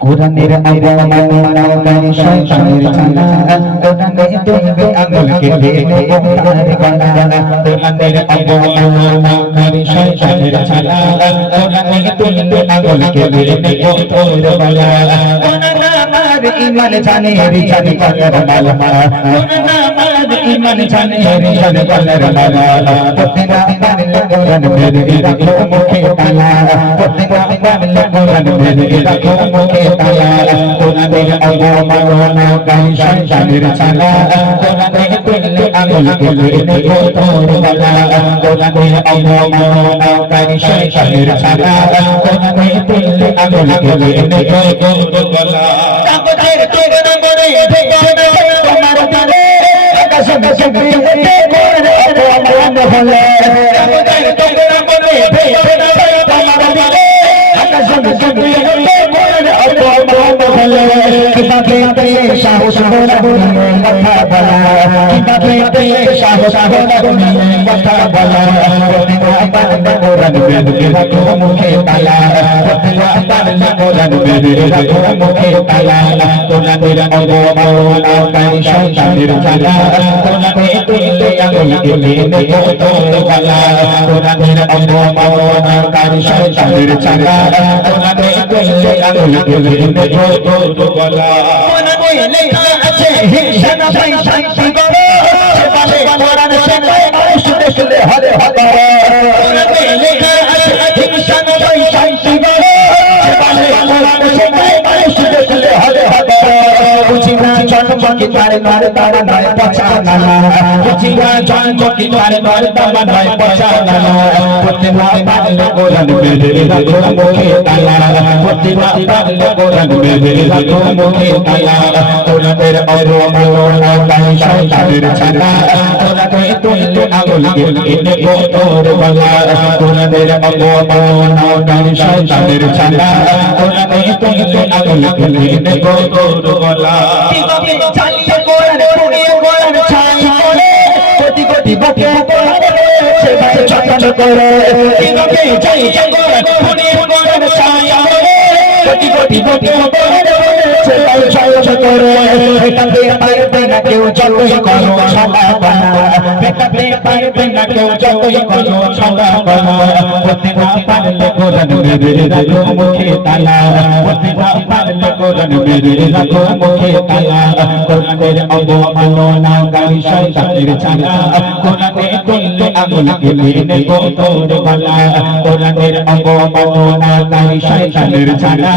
কোরআনের অবমাননাকারী শয়তানের ছানা কোরআনে তুলবে আঙুল কেটে নেব তার গলা কোরআনের অবমাননাকারী শয়তানের ছানা কোরআনে তুলবে আঙুল কেটে নেব তোর গলা কোরআন আমার ঈমান জানে রিজাল কলার মালা কোরআন আমার ঈমান জানে রিজাল কলার মালা প্রতিটা পারলে কোরআন মেরে রাখো মুখে তালা প্রতিটা পারলে কোরআন মেরে রাখো মুখে কোরআনের অবমাননাকারী শয়তানের ছানা কোরআনে তুললে আঙুল কেটে নেব তোর গলা কোরআনের অবমাননাকারী শয়তানের ছানা কোরআনে তুললে আঙুল কেটে নেব তোর গলা কাগজের টুকরা করে ভেঙে নেব তোমার দিলে আকাশে ভেসে ভেসে কোরআনের অবমান হলে কাগজের টুকরা করে ভেঙে নেব তোমার দিলে আকাশে ভেসে ভেসে কিভাবে সাহস কথা বলা কিভাবে সাহস কথা বলা কোরআন বেদে রাখো মুখে তালা কোরআন বেদে রাখো মুখে তালা কোরআনের অবমাননাকারী শয়তানের ছানা কোরআনে তুললে আঙুল কেটে নেব তোর গলা কোরআনের অবমাননাকারী শয়তানের ছানা কোরআনে তুললে আঙুল কেটে নেব তোর গলা কোরআনে লেখা আছে হিংসা না পাই শান্তি করো সেবালে কোরআন শেখায় মানুষ দেখলে হরে হরে কোরআনে লেখা আছে হিংসা না পাই শান্তি করো সেবালে কোরআন শেখায় মানুষ দেখলে হরে হরে বুঝিনা জন্মকি তার নর তারা নয় পছানা বুঝিনা জন্মকি তার নর তারা নয় পছানা প্রতিভা পারলে কোরআন মেরে রাখো মুখে তালা প্রতিভা পারলে কোরআন মেরে রাখো মুখে তালা কোরআনের অবমাননাকারী শয়তানের ছানা কোরআনে তুললে আঙুল কেটে নেব তোর গলা কোরআনের অবমাননাকারী শয়তানের ছানা কোরআনে তুললে আঙুল কেটে নেব তোর গলা কিভাবে চালিয়ে কোরআন পুড়িয়ে কোরআন ছাই করে কোটি কোটি বুকে কোরআন রয়েছে ভাই যতন করে কিভাবে চালিয়ে কোরআন পুড়িয়ে কোরআন ছাই করে কোটি কোটি বুকে কোরআন রয়েছে ভাই যতন করে এটাতে পারবে না কেউ যতই করো সাদা বানা এটাতে পারবে না কেউ যতই করো সাদা বানা প্রতিভা পারলে কোরআন মেরে রাখো মুখে তালা প্রতিভা পারলে কোরআন মেরে রাখো মুখে তালা কোরআনের অবমাননাকারী শয়তানের ছানা কোরআনে তুললে আঙুল কেটে নেব তোর গলা কোরআনের অবমাননাকারী শয়তানের ছানা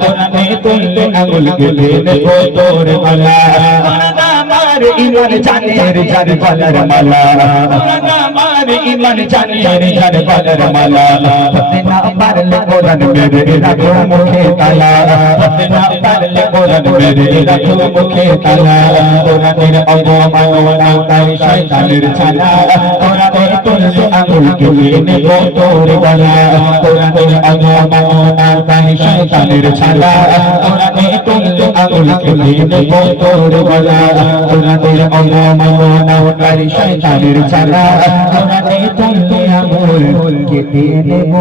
কোরআনে তুললে আঙুল কেটে নেব তোর গলা কোরআন আমার ঈমান জানে রিজাল কলার মালা কোরআন আমার ঈমান জানে রিজাল কলার মালা প্রতিভা পারলে কোরআন মেরে রাখো মুখে তালা প্রতিভা পারলে কোরআন মেরে রাখো মুখে তালা কোরআনের অবমাননাকারী শয়তানের ছানা কোরআনে তুললে আঙুল কেটে নেব তোর গলা কোরআনের অবমাননাকারী শয়তানের ছানা কোরআনে তুললে আঙুল কেটে নেব তোর গলা কোরআনের অবমাননাকারী শয়তানের ছানা কোরআনে তুললে আঙুল কেটে নেব